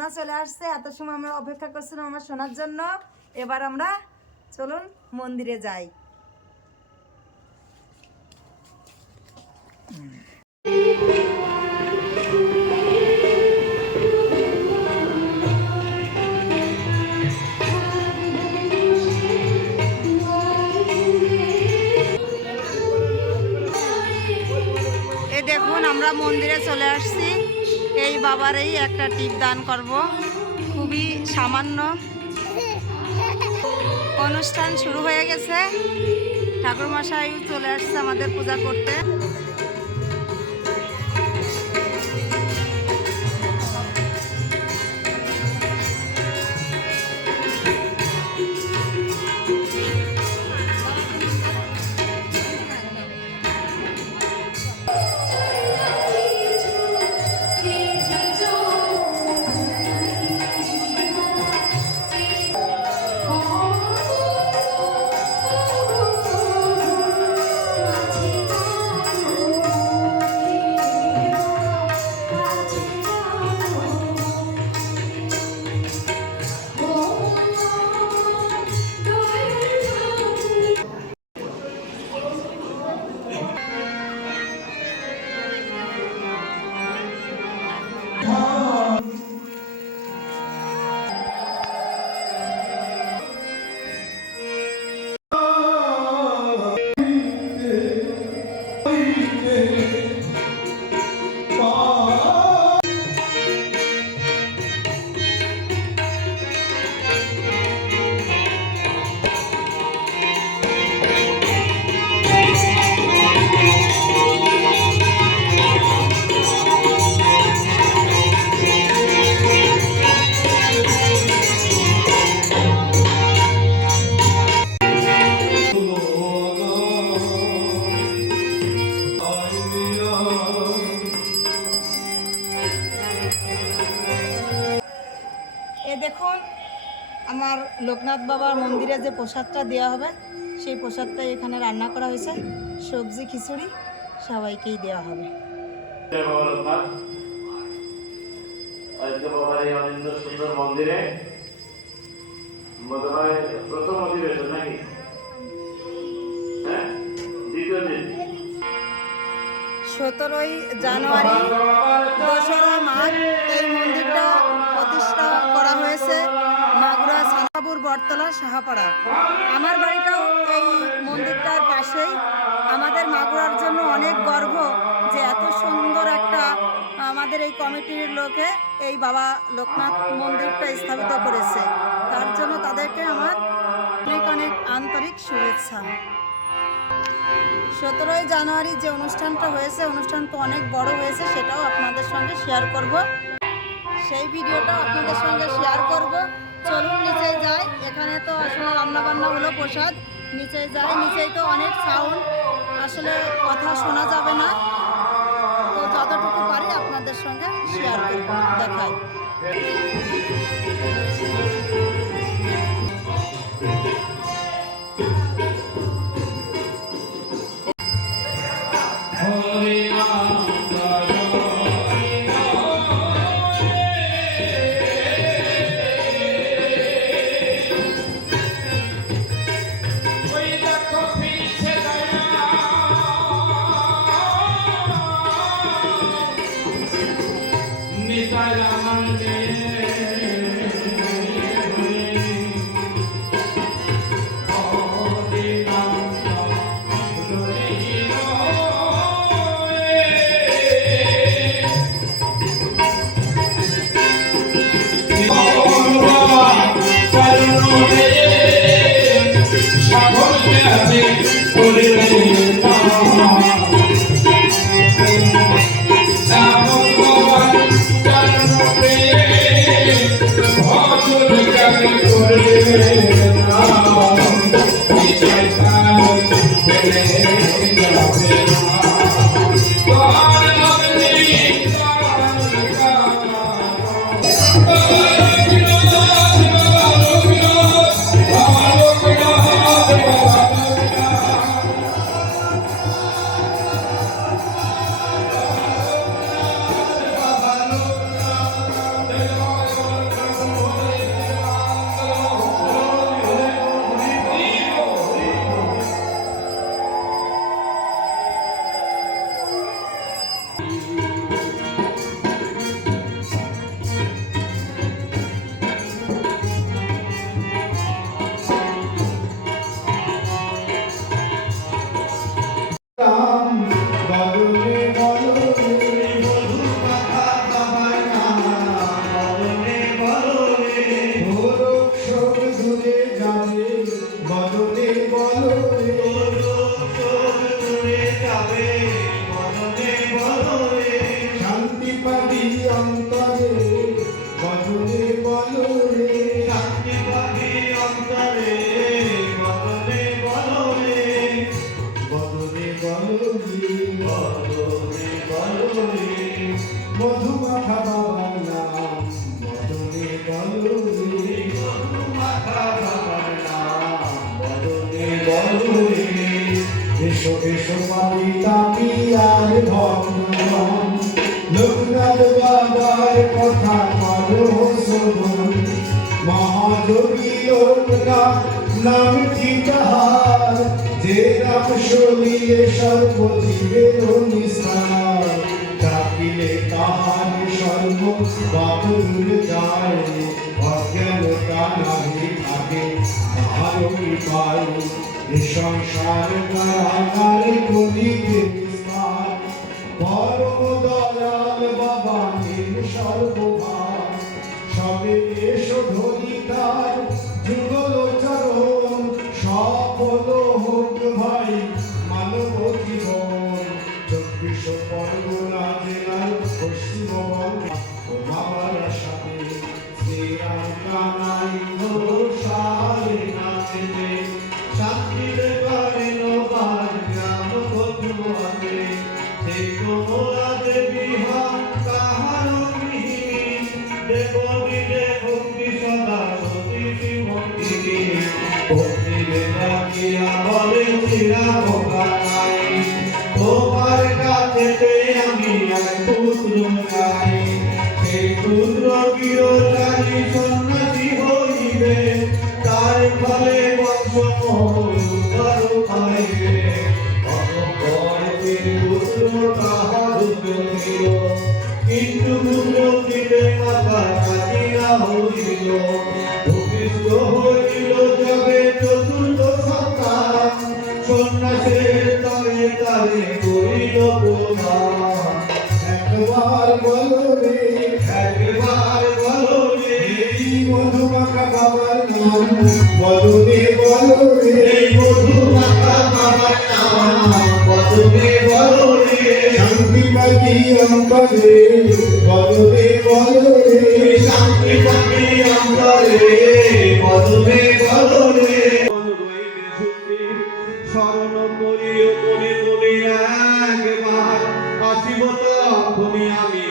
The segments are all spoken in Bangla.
সোনা চলে আসছে, এত সময় আমরা অপেক্ষা করছিলাম আমার সোনার জন্য। এবার আমরা চলুন মন্দিরে যাই। দেখুন, আমরা মন্দিরে চলে আসছি। বাবারই একটা টিপ দান করব। খুবই সামান্য। অনুষ্ঠান শুরু হয়ে গেছে। ঠাকুরমশাই চলে আসছে আমাদের পূজা করতে। আমার লোকনাথ বাবার মন্দিরে যে প্রসাদটা দেওয়া হবে সেই প্রসাদটা এখানে রান্না করা হয়েছে। সবজি খিচুড়ি সবাইকেই দেওয়া হবে। জয় বাবা লোকনাথ। আজকে বাবার এই অনিন্দ সুন্দর মন্দিরে। বোধ হয় প্রথম অধিবেশন নাকি? দ্বিতীয় দিন। সতেরোই জানুয়ারি দোসরা মাঘ এই মন্দিরটা প্রতিষ্ঠা করা হয়েছে। মাগুরা সানাপুর বটতলা, সাহাপাড়া। আমার বাড়িটাও এই মন্দিরটার পাশেই। আমাদের মাগুরার জন্য অনেক গর্ব যে এত সুন্দর একটা, আমাদের এই কমিটির লোকে এই বাবা লোকনাথ মন্দিরটা স্থাপিত করেছে। তার জন্য তাদেরকে আমার অনেক অনেক আন্তরিক শুভেচ্ছা। সতেরোই জানুয়ারি যে অনুষ্ঠানটা হয়েছে অনুষ্ঠানটা অনেক বড় হয়েছে, সেটাও আপনাদের সঙ্গে শেয়ার করব। সেই ভিডিওটাও আপনাদের সঙ্গে শেয়ার করব। চলুন নিচে যাই। এখানে তো আসলে রান্না বান্না হলো প্রসাদ। নিচে যাই, নিচেই তো অনেক সাউন্ড আসলে কথা শোনা যাবে না। তো যতটুকু পারি আপনাদের সঙ্গে শেয়ার করব, দেখাই। Put it in your. যে সর্বজীবের নিস্তার ডাকিলে তাহার সর্ব পাপ যায় অজ্ঞানতা নাহি থাকে তাহার কৃপায় সংসার কারাগার করিতে বিস্তার পরম দয়াল বাবা সর্বভার সবে এসো ধরিতার যুগল কিন্তু দিলে মাতা কাটিয়া হইল। হইল যাবে চতুর্থ সন্তান। সন্ন্যাসের তরে তারে করিল একবার বলো রে, একবার বলো রে, এই মধুমাখা বাবার নাম। বলো রে বলো রে শান্তি অন্তরে বলো রে বলো শান্তি অন্তরে বলো রে স্মরণ মনে মনে একবার আসিব তখনই আমি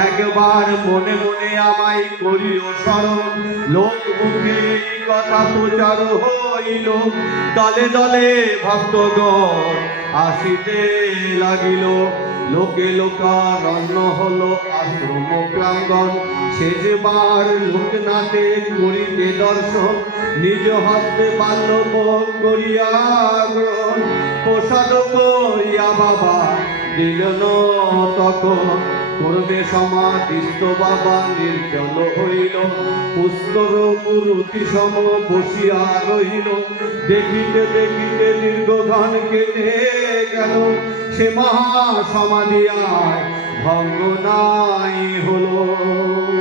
একবার মনে মনে আমায় করিও স্মরণ লোক মুখে কথা প্রচার হইল। দলে দলে ভক্তগণ আসিতে লাগিল। লোকে লোকারণ্য হলো আশ্রম প্রাঙ্গণ। শেষবার লোকনাথে করিতে দর্শন, নিজ হস্তে বাল্য করিয়া প্রসাদ করিয়া বাবা দিল তখন। করবে সমাধিস্থ বাবা, নির্জল হইল। পুস্তর মূর্তি সম বসিয়া রহিল। দেখিতে দেখিতে দীর্ঘধান কেটে গেল। সে মহা সমাধিয়ায় ভঙ্গ নাই হলো।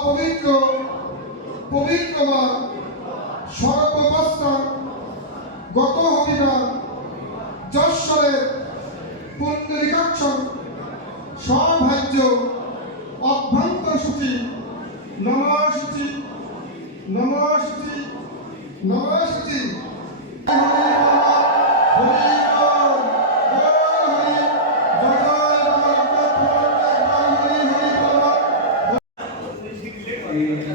অপবিত্র পবিত্রমা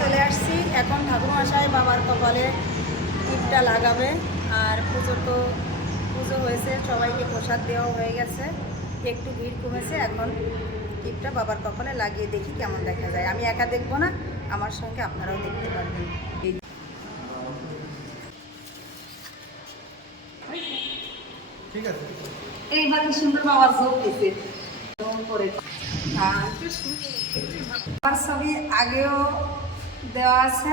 চলে আসছি। এখন ঠাকুরমশাই বাবার কপালে টিপটা লাগাবে আর পুজো তো পুজো হয়েছে, সবাইকে প্রসাদ দেওয়া হয়ে গেছে। একটু ভিড় কমেছে, এখন টিপটা বাবার কপালে লাগিয়ে দেখি কেমন দেখা যায়। আমি একা দেখব না, আমার সঙ্গে আপনারাও দেখতে পারবেন। ঠিক আছে। সুন্দর বাবা যোগ আগেও দেওয়া আছে।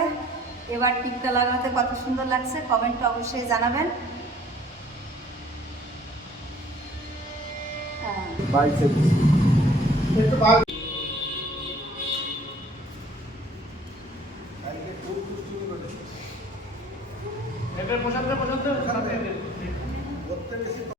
এবার টিকটা লাগাতে কত সুন্দর লাগছে কমেন্ট অবশ্যই জানাবেন। এবার প্রশান্ত প্রশান্ত। ಒತ್ತಾಯಿಸಿ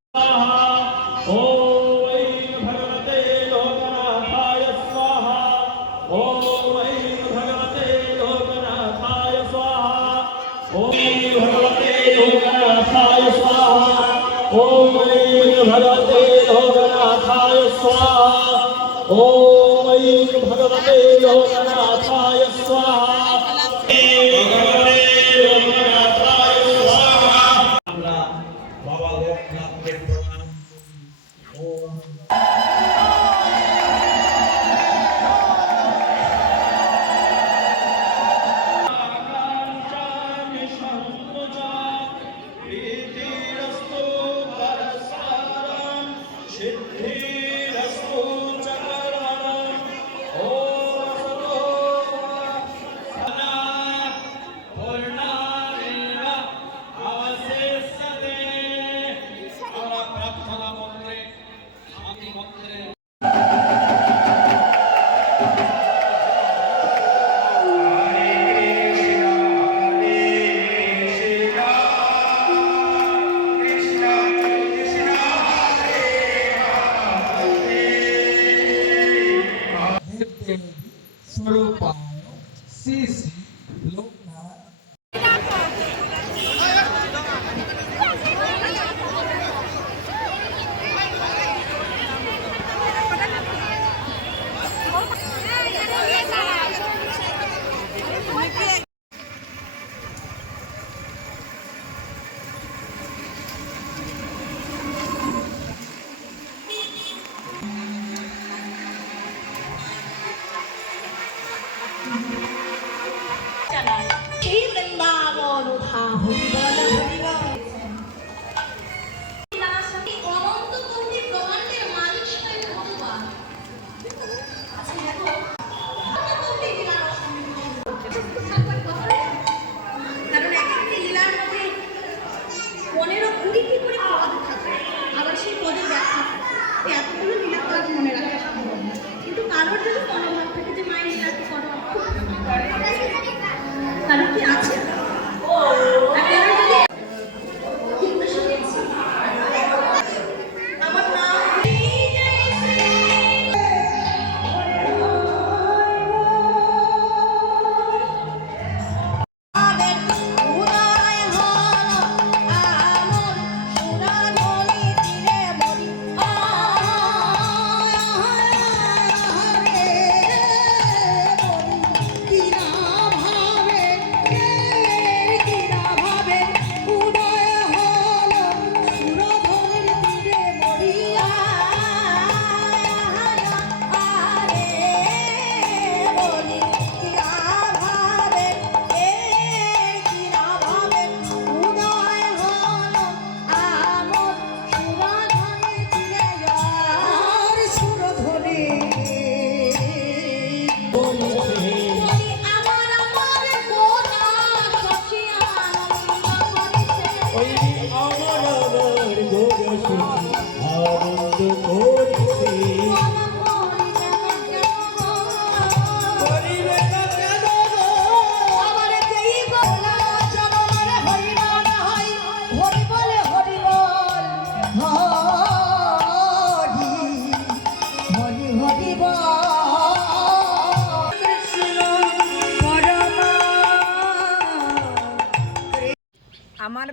দুপুর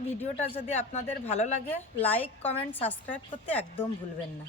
ভিডিওটা যদি আপনাদের ভালো লাগে লাইক কমেন্ট সাবস্ক্রাইব করতে একদম ভুলবেন না।